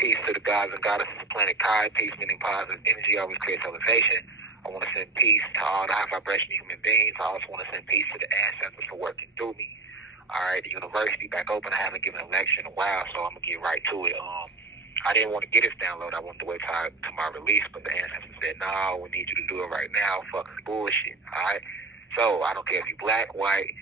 peace to the gods and goddesses of planet Kai. Peace meaning positive energy always creates elevation. I want to send peace to all the high vibration human beings. I also want to send peace to the ancestors for working through me. All right, the university back open. I haven't given a lecture in a while, so I'm gonna get right to it. I didn't want to get this download. I wanted to wait till my release, but the ancestors said, "No, we need you to do it right now." Fuck bullshit. All right. So I don't care if you're black, white,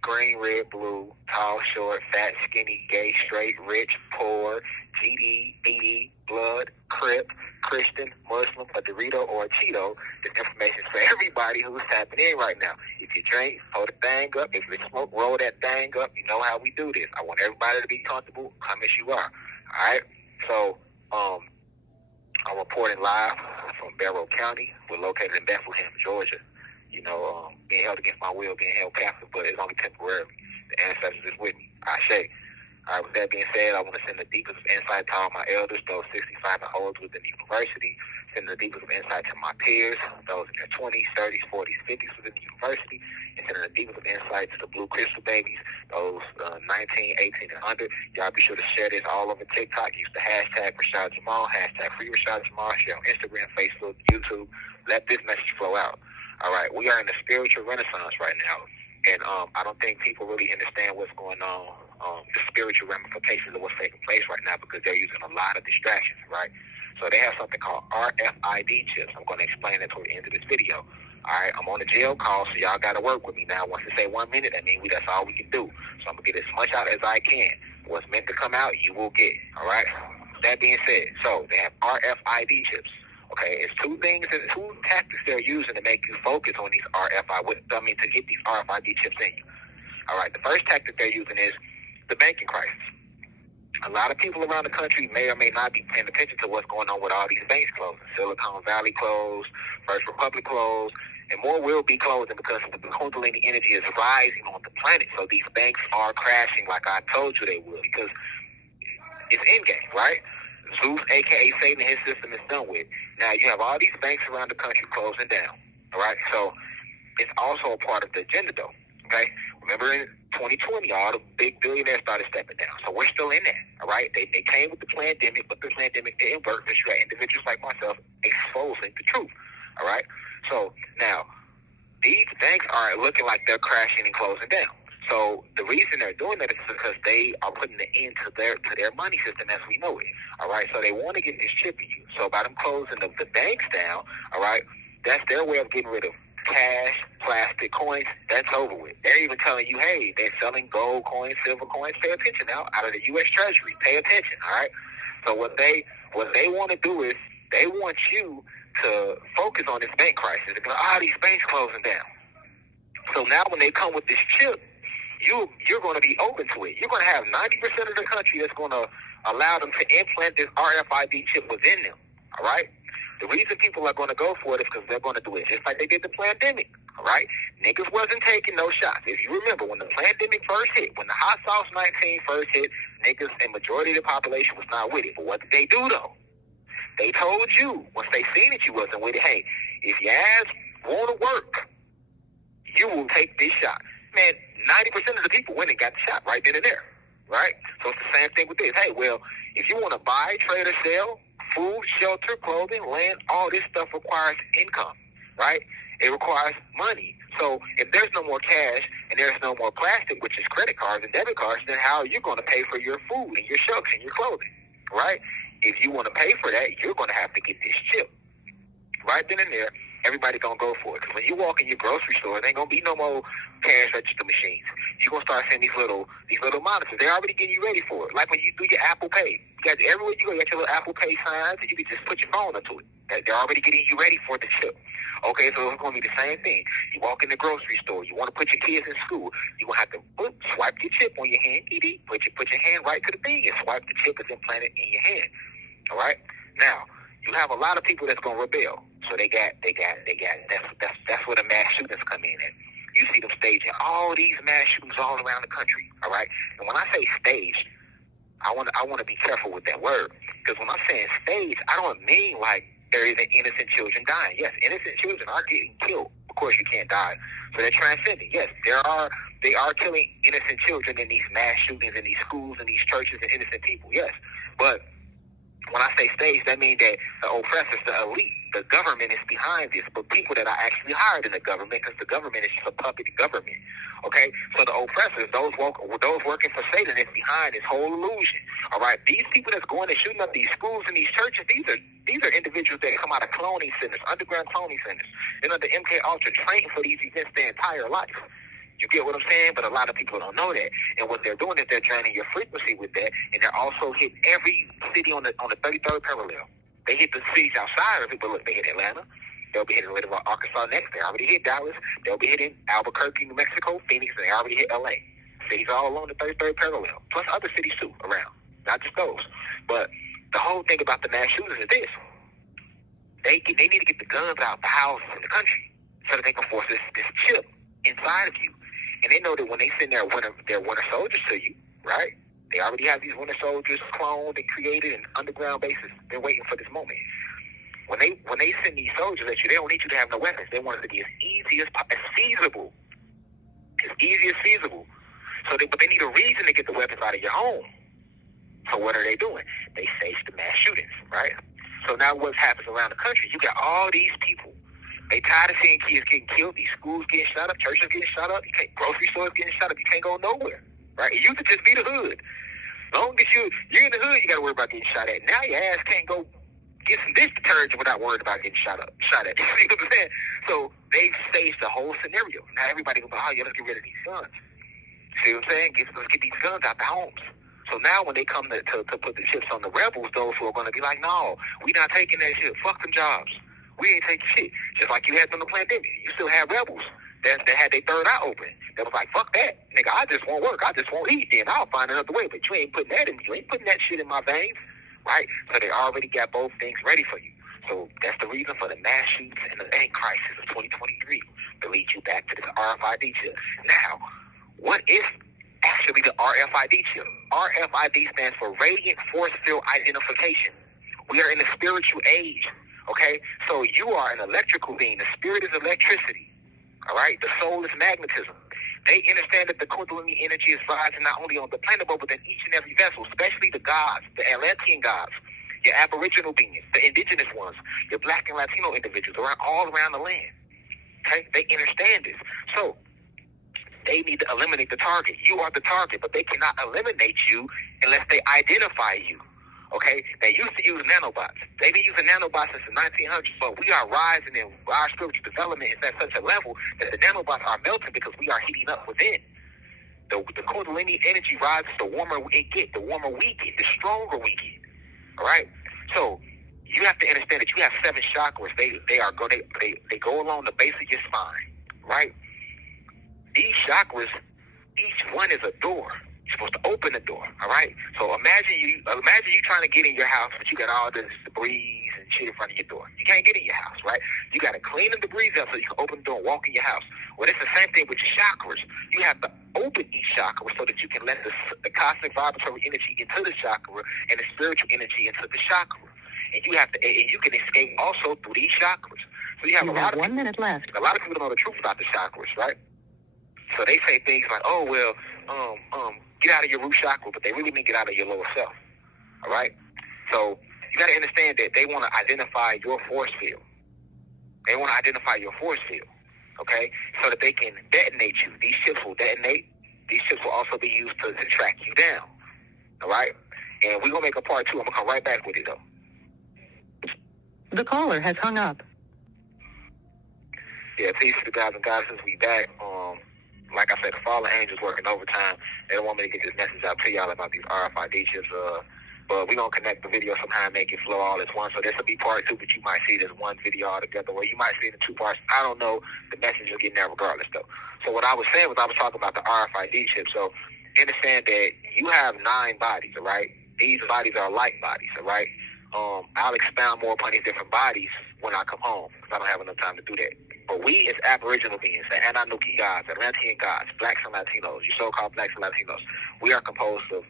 green, red, blue, tall, short, fat, skinny, gay, straight, rich, poor, GD, BD, blood, Crip, Christian, Muslim, a Dorito, or a Cheeto. This information is for everybody who's tapping in right now. If you drink, hold the thing up. If you smoke, roll that thing up. You know how we do this. I want everybody to be comfortable. Come as you are. All right? So, I'm reporting live from Barrow County. We're located in Bethlehem, Georgia. You know, being held against my will, being held captive, but it's only temporarily. The ancestors is with me. I say. All right, with that being said, I want to send the deepest of insight to all my elders, those 65 and older within the university. Send the deepest of insight to my peers, those in their 20s, 30s, 40s, 50s within the university. And send the deepest of insight to the blue crystal babies, those 19, 18, and under. Y'all be sure to share this all over TikTok. Use the hashtag Rashad Jamal, hashtag free Rashad Jamal. Share on Instagram, Facebook, YouTube. Let this message flow out. All right, we are in the spiritual renaissance right now. And I don't think people really understand what's going on, the spiritual ramifications of what's taking place right now, because they're using a lot of distractions, right? So they have something called RFID chips. I'm going to explain that toward the end of this video. All right, I'm on a jail call, so y'all got to work with me now. Once I say 1 minute, that means that's all we can do. So I'm going to get as much out as I can. What's meant to come out, you will get, all right? That being said, so they have RFID chips. Okay, it's two tactics they're using to make you focus on these to get these RFID chips in you. All right, the first tactic they're using is the banking crisis. A lot of people around the country may or may not be paying attention to what's going on with all these banks closing. Silicon Valley closed, First Republic closed, and more will be closing because the Kundalini energy is rising on the planet. So these banks are crashing like I told you they will, because it's endgame, right? Zeus, a.k.a. Satan, and his system is done with. Now, you have all these banks around the country closing down, all right? So it's also a part of the agenda, though, okay? Remember in 2020, all the big billionaires started stepping down. So we're still in that, all right? They came with the pandemic, but the pandemic didn't work because you got individuals like myself exposing the truth, all right? So now, these banks are looking like they're crashing and closing down. So the reason they're doing that is because they are putting an end to their money system as we know it. All right, so they want to get this chip in you. So by them closing the banks down, all right, that's their way of getting rid of cash, plastic coins. That's over with. They're even telling you, hey, they're selling gold coins, silver coins. Pay attention now, out of the U.S. Treasury. Pay attention. All right. So what they want to do is they want you to focus on this bank crisis. They're going, these banks closing down. So now when they come with this chip, you're going to be open to it. You're going to have 90% of the country that's going to allow them to implant this RFID chip within them, all right? The reason people are going to go for it is because they're going to do it just like they did the pandemic, all right? Niggas wasn't taking no shots. If you remember, when the pandemic first hit, when the hot sauce 19 first hit, niggas and majority of the population was not with it. But what did they do, though? They told you, once they seen that you wasn't with it, hey, if your ass want to work, you will take this shot. Man, 90% of the people went and got the shot right then and there, right? So it's the same thing with this. Hey, well, if you want to buy, trade, or sell, food, shelter, clothing, land, all this stuff requires income, right? It requires money. So if there's no more cash and there's no more plastic, which is credit cards and debit cards, then how are you going to pay for your food and your shelter and your clothing, right? If you want to pay for that, you're going to have to get this chip. Right then and there, everybody gonna go for it. Because when you walk in your grocery store, there ain't gonna be no more cash register machines. You're gonna start seeing these little monitors. They're already getting you ready for it. Like when you do your Apple Pay. You got everywhere you go, you got your little Apple Pay signs, and you can just put your phone up to it. They're already getting you ready for the chip. Okay, so it's gonna be the same thing. You walk in the grocery store, you wanna put your kids in school, you're gonna have to swipe your chip on your hand, put your hand right to the thing and swipe the chip that's implanted in your hand. All right? Now, you have a lot of people that's gonna rebel. So they got that's where the mass shootings come in. And you see them staging all these mass shootings all around the country. All right. And when I say staged, I want to be careful with that word, because when I'm saying staged, I don't mean like there isn't innocent children dying. Yes, innocent children are getting killed. Of course, you can't die. So they're transcending. Yes, they are killing innocent children in these mass shootings in these schools and these churches and innocent people. Yes, but case, that means that the oppressors, the elite, the government is behind this, but people that are actually hired in the government, because the government is just a puppet government. Okay, so the oppressors, those working for Satan, is behind this whole illusion. All right, these people that's going and shooting up these schools and these churches, these are individuals that come out of cloning centers, underground cloning centers. You know, the MK Ultra trained for these events their entire life. You get what I'm saying? But a lot of people don't know that. And what they're doing is they're draining your frequency with that, and they're also hitting every city on the 33rd parallel. They hit the cities outside of it, but look, they hit Atlanta. They'll be hitting Little Rock, Arkansas next. They already hit Dallas. They'll be hitting Albuquerque, New Mexico, Phoenix, and they already hit LA. Cities all along the 33rd parallel, plus other cities too around, not just those. But the whole thing about the mass shooters is this: they need to get the guns out the houses in the country so that they can force this chip inside of you. And they know that when they send their winter soldiers to you, right? They already have these winter soldiers cloned and created in underground bases. They're waiting for this moment. When they send these soldiers at you, they don't need you to have no weapons. They want it to be as easy as feasible. As easy as feasible. But they need a reason to get the weapons out of your home. So what are they doing? They face the mass shootings, right? So now what happens around the country? You got all these people. They tired of seeing kids getting killed, these schools getting shot up, churches getting shot up, grocery stores getting shot up. You can't go nowhere, right? It used to just be the hood. As long as you're in the hood, you got to worry about getting shot at. Now your ass can't go get some dish detergent without worrying about getting shot at. You see what I'm saying? So they've staged the whole scenario. Now everybody goes, oh, yeah, let's get rid of these guns. See what I'm saying? Let's get these guns out the homes. So now when they come to put the chips on the rebels, those who are going to be like, no, we not taking that shit. Fuck them jobs. We ain't taking shit. Just like you had during the pandemic. You still had rebels that had their third eye open. That was like, fuck that. Nigga, I just won't work. I just won't eat. Then I'll find another way. But you ain't putting that in me. You ain't putting that shit in my veins. Right? So they already got both things ready for you. So that's the reason for the mass shootings and the bank crisis of 2023 to lead you back to this RFID chip. Now, what is actually the RFID chip? RFID stands for Radiant Force Field Identification. We are in the spiritual age. Okay? So you are an electrical being. The spirit is electricity. All right? The soul is magnetism. They understand that the Kundalini energy is rising not only on the planet, but within each and every vessel, especially the gods, the Atlantean gods, your aboriginal beings, the indigenous ones, your black and Latino individuals, all around the land. Okay? They understand this. So they need to eliminate the target. You are the target, but they cannot eliminate you unless they identify you. Okay? They used to use nanobots. They've been using nanobots since the 1900s, but we are rising in our spiritual development is at such a level that the nanobots are melting because we are heating up within. The Kundalini energy rises, the warmer it gets, the warmer we get, the stronger we get. All right? So you have to understand that you have 7 chakras. They go along the base of your spine, right? These chakras, each one is a door. You're supposed to open the door, all right? So imagine you trying to get in your house, but you got all this debris and shit in front of your door. You can't get in your house, right? You got to clean the debris up so you can open the door and walk in your house. Well, it's the same thing with your chakras. You have to open each chakra so that you can let the cosmic vibratory energy into the chakra and the spiritual energy into the chakra. And you can escape also through these chakras. So you have a lot of 1 minute left. A lot of people don't know the truth about the chakras, right? So they say things like, oh, well, get out of your root chakra, but they really mean get out of your lower self, all right? So you got to understand that they want to identify your force field. They want to identify your force field, okay, so that they can detonate you. These chips will detonate. These chips will also be used to track you down, all right? And we're going to make a part 2. I'm going to come right back with it, though. The caller has hung up. Yeah, peace to the guys and goddesses. We back. Like I said, the fallen angels working overtime. They don't want me to get this message out to y'all about these RFID chips. But we're going to connect the video somehow and make it flow all as one. So this will be part 2, but you might see it as one video altogether, or you might see it in 2 parts. I don't know. The message will get there regardless, though. So what I was saying was I was talking about the RFID chip. So understand that you have 9 bodies, all right? These bodies are light bodies, all right? I'll expound more upon these different bodies when I come home, because I don't have enough time to do that. But we as Aboriginal beings, the Anunnaki gods, Atlantean gods, blacks and Latinos, you so-called blacks and Latinos, we are composed of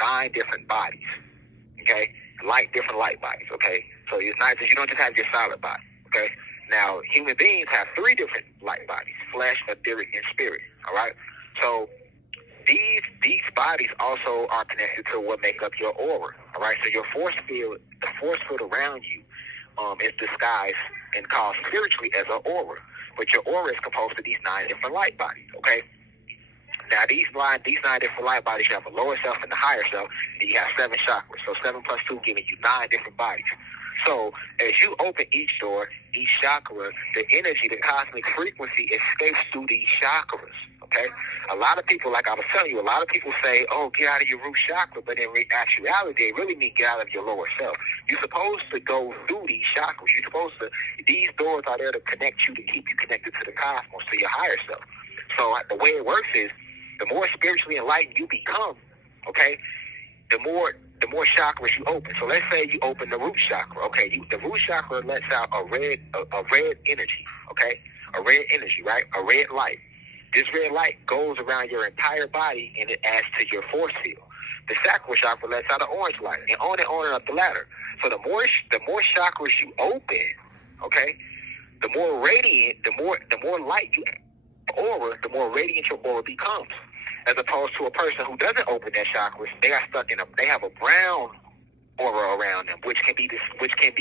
9 different bodies, okay? Different light bodies, okay? So it's not just, you don't just have your solid body, okay? Now, human beings have 3 different light bodies, flesh, etheric, and spirit, all right? So these bodies also are connected to what make up your aura, all right? So your force field, force field around you is disguised and called spiritually as an aura. But your aura is composed of these 9 different light bodies, okay? Now, these 9 different light bodies, you have a lower self and a higher self, and you have 7 chakras. So 7 plus 2 giving you 9 different bodies. So as you open each door, each chakra, the energy, the cosmic frequency escapes through these chakras, okay? A lot of people, like I was telling you, a lot of people say, oh, get out of your root chakra, but in actuality, they really mean get out of your lower self. You're supposed to go through these chakras. You're supposed to, these doors are there to connect you, to keep you connected to the cosmos, to your higher self. So the way it works is, the more spiritually enlightened you become, okay, the more chakras you open. So let's say you open the root chakra, okay? The root chakra lets out a red energy, okay? A red energy, right? A red light. This red light goes around your entire body and it adds to your force field. The sacral chakra lets out an orange light, and on and up the ladder. So the more chakras you open, okay, the more radiant, the more light you aura, the more radiant your aura becomes. As opposed to a person who doesn't open their chakras, they have a brown aura around them, which can be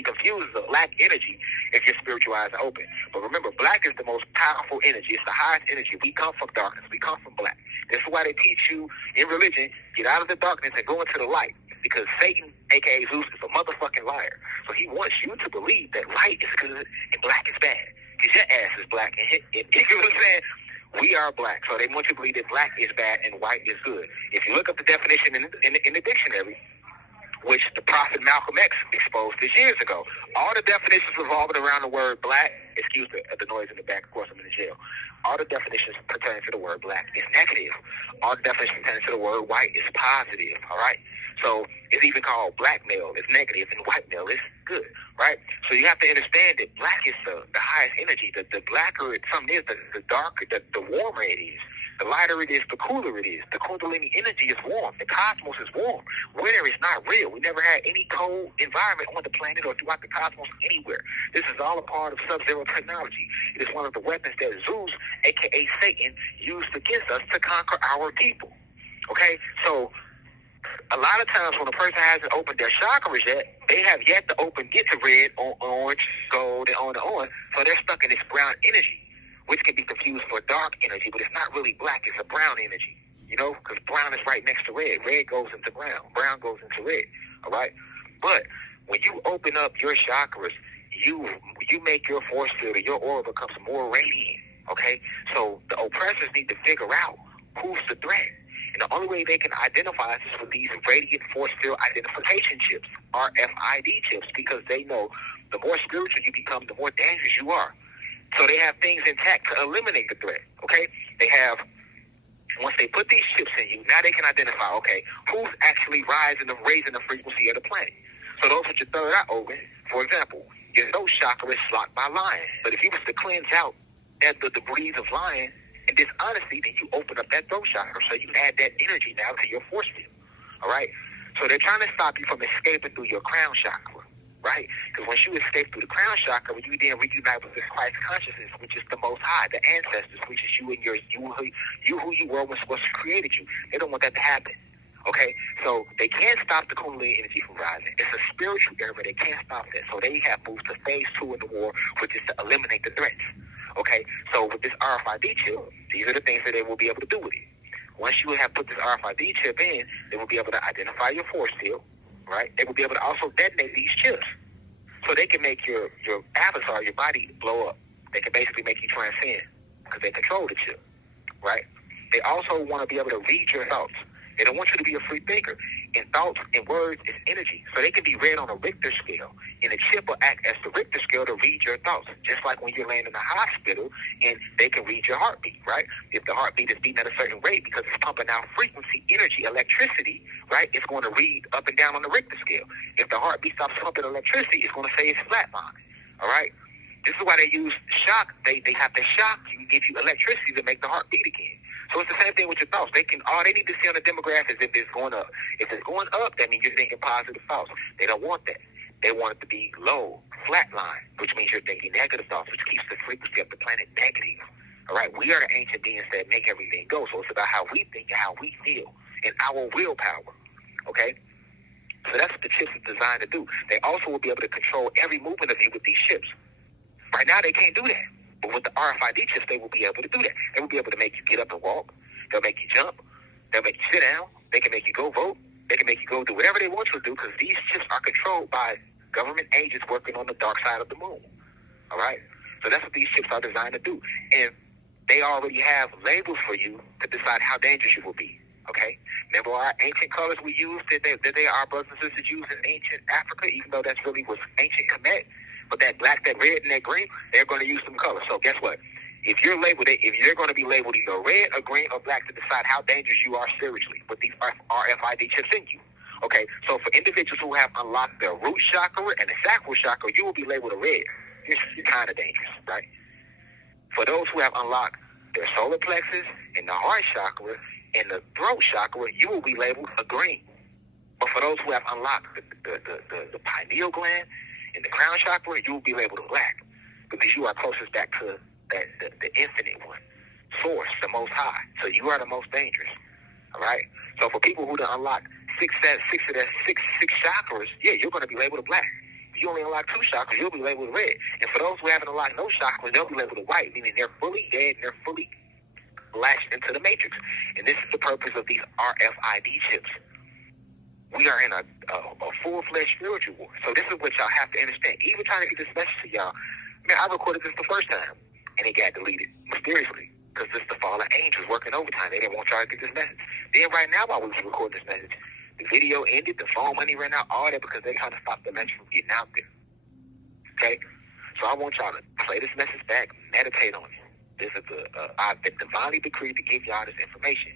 confused as a black energy if your spiritual eyes are open. But remember, black is the most powerful energy. It's the highest energy. We come from darkness. We come from black. This is why they teach you in religion, get out of the darkness and go into the light. Because Satan, a.k.a. Zeus, is a motherfucking liar. So he wants you to believe that light is good and black is bad. Because your ass is black. And you know what I'm saying? We are black. So they want you to believe that black is bad and white is good. If you look up the definition in the dictionary, which the prophet Malcolm X exposed this years ago, all the definitions revolving around the word black, excuse the noise in the back, of course I'm in the jail, all the definitions pertaining to the word black is negative. All the definitions pertaining to the word white is positive, all right? So it's even called black male is negative and white male is good, right? So you have to understand that black is the highest energy. The blacker something is, the darker, the warmer it is. The lighter it is, the cooler it is. The Kundalini energy is warm. The cosmos is warm. Winter is not real. We never had any cold environment on the planet or throughout the cosmos anywhere. This is all a part of sub-zero technology. It is one of the weapons that Zeus, a.k.a. Satan, used against us to conquer our people. Okay? So a lot of times when a person hasn't opened their chakras yet, they have yet to get to red, orange, gold, and on. So they're stuck in this brown energy, which can be confused for dark energy, but it's not really black. It's a brown energy, you know, because brown is right next to red. Red goes into brown. Brown goes into red, all right? But when you open up your chakras, you make your force field or your aura becomes more radiant, okay? So the oppressors need to figure out who's the threat. And the only way they can identify us is with these radiant force field identification chips, RFID chips, because they know the more spiritual you become, the more dangerous you are. So they have things intact to eliminate the threat, okay? They have, once they put these chips in you, now they can identify, okay, who's actually raising the frequency of the planet. So those with your third eye open, for example, your nose chakra is blocked by lying. But if you was to cleanse out the debris of lying and dishonesty, then you open up that throat chakra, so you add that energy now to your force field, all right? So they're trying to stop you from escaping through your crown chakra, right? Because once you escape through the crown chakra, when you then reunite with this Christ consciousness, which is the Most High, the ancestors, which is you and you who you were when was created you. They don't want that to happen, okay? So they can't stop the Kundalini energy from rising. It's a spiritual era, but they can't stop that. So they have moved to phase 2 in the war, which is to eliminate the threats, okay? So with this RFID chip, these are the things that they will be able to do with it. Once you have put this RFID chip in, they will be able to identify your force field, right? They will be able to also detonate these chips. So they can make your avatar, your body, blow up. They can basically make you transcend because they control the chip, right? They also want to be able to read your thoughts. They don't want you to be a free thinker. And thoughts and words is energy. So they can be read on a Richter scale. And the chip will act as the Richter scale to read your thoughts. Just like when you're laying in the hospital and they can read your heartbeat, right? If the heartbeat is beating at a certain rate because it's pumping out frequency, energy, electricity, right? It's going to read up and down on the Richter scale. If the heartbeat stops pumping electricity, it's going to say it's flatline, all right? This is why they use shock. They have to shock you and give you electricity to make the heart beat again. So it's the same thing with your thoughts. All they need to see on the demographic is if it's going up. If it's going up, that means you're thinking positive thoughts. They don't want that. They want it to be low, flatline, which means you're thinking negative thoughts, which keeps the frequency of the planet negative. All right? We are the ancient beings that make everything go. So it's about how we think and how we feel and our willpower. Okay? So that's what the chips are designed to do. They also will be able to control every movement of you with these chips. Right now, they can't do that. But with the RFID chips, they will be able to do that. They will be able to make you get up and walk. They'll make you jump. They'll make you sit down. They can make you go vote. They can make you go do whatever they want you to do because these chips are controlled by government agents working on the dark side of the moon. All right? So that's what these chips are designed to do. And they already have labels for you to decide how dangerous you will be. Okay? Remember our ancient colors we used that our brothers and sisters used in ancient Africa, even though that's really was ancient Kemet? But that black, that red, and that green, they're going to use some colors. So guess what? If you're going to be labeled either red or green or black to decide how dangerous you are spiritually with these RFID chips in you. Okay, so for individuals who have unlocked their root chakra and the sacral chakra, you will be labeled a red. You're kind of dangerous, right? For those who have unlocked their solar plexus and the heart chakra and the throat chakra, you will be labeled a green. But for those who have unlocked the pineal gland and the crown chakra, you will be labeled a black because you are closest back to the infinite one, source, the most high. So you are the most dangerous. All right. So for people who done unlock six chakras, yeah, you're going to be labeled a black. If you only unlock 2 chakras, you'll be labeled red. And for those who haven't unlocked no chakras, they'll be labeled a white, meaning they're fully dead and they're fully latched into the matrix. And this is the purpose of these RFID chips. We are in a full-fledged spiritual war. So this is what y'all have to understand. Even trying to get this message to y'all, man, I recorded this the first time, and it got deleted mysteriously because this the fallen angels working overtime. They didn't want y'all to get this message. Then right now, while we was recording this message, the video ended, the phone money ran out, all that because they trying to stop the message from getting out there. Okay? So I want y'all to play this message back, meditate on it. This is I've been divinely decreed to give y'all this information.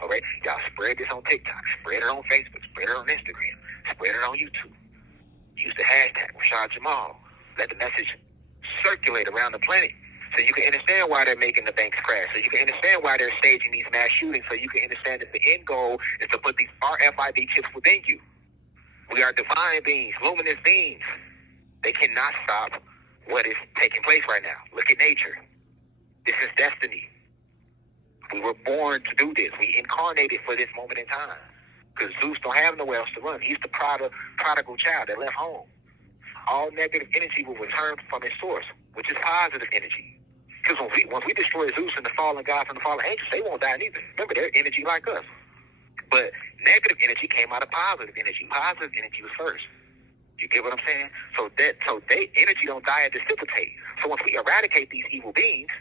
All right? Y'all spread this on TikTok, spread it on Facebook, spread it on Instagram, spread it on YouTube. Use the hashtag Rashad Jamal. Let the message circulate around the planet so you can understand why they're making the banks crash, so you can understand why they're staging these mass shootings, so you can understand that the end goal is to put these RFID chips within you. We are divine beings, luminous beings. They cannot stop what is taking place right now. Look at nature. This is destiny. We were born to do this. We incarnated for this moment in time. Because Zeus don't have nowhere else to run. He's the prodigal child that left home. All negative energy will return from its source, which is positive energy. Because once we destroy Zeus and the fallen gods and the fallen angels, they won't die neither. Remember, they're energy like us. But negative energy came out of positive energy. Positive energy was first. You get what I'm saying? So they energy don't die or dissipate. So once we eradicate these evil beings,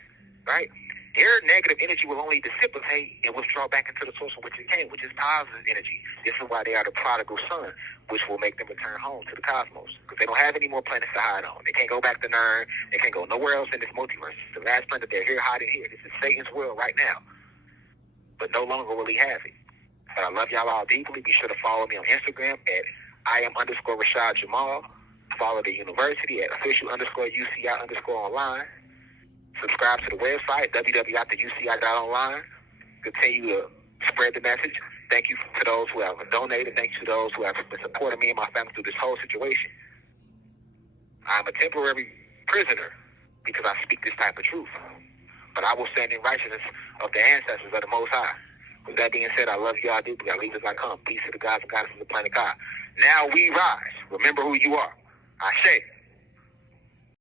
right, their negative energy will only dissipate and withdraw back into the source from which it came, which is positive energy. This is why they are the prodigal son, which will make them return home to the cosmos. Because they don't have any more planets to hide on. They can't go back to Nern. They can't go nowhere else in this multiverse. The last planet they're here hiding here. This is Satan's world right now. But no longer will he have it. But I love y'all all deeply. Be sure to follow me on Instagram at @IAM_Rashad Jamal. Follow the university at official_UCI_online. Subscribe to the website, www.uci.online. Continue to spread the message. Thank you to those who have donated. Thank you to those who have been supporting me and my family through this whole situation. I'm a temporary prisoner because I speak this type of truth. But I will stand in righteousness of the ancestors of the Most High. With that being said, I love you all deeply. I leave as I come. Peace to the gods and goddesses of the planet God. Now we rise. Remember who you are. I say.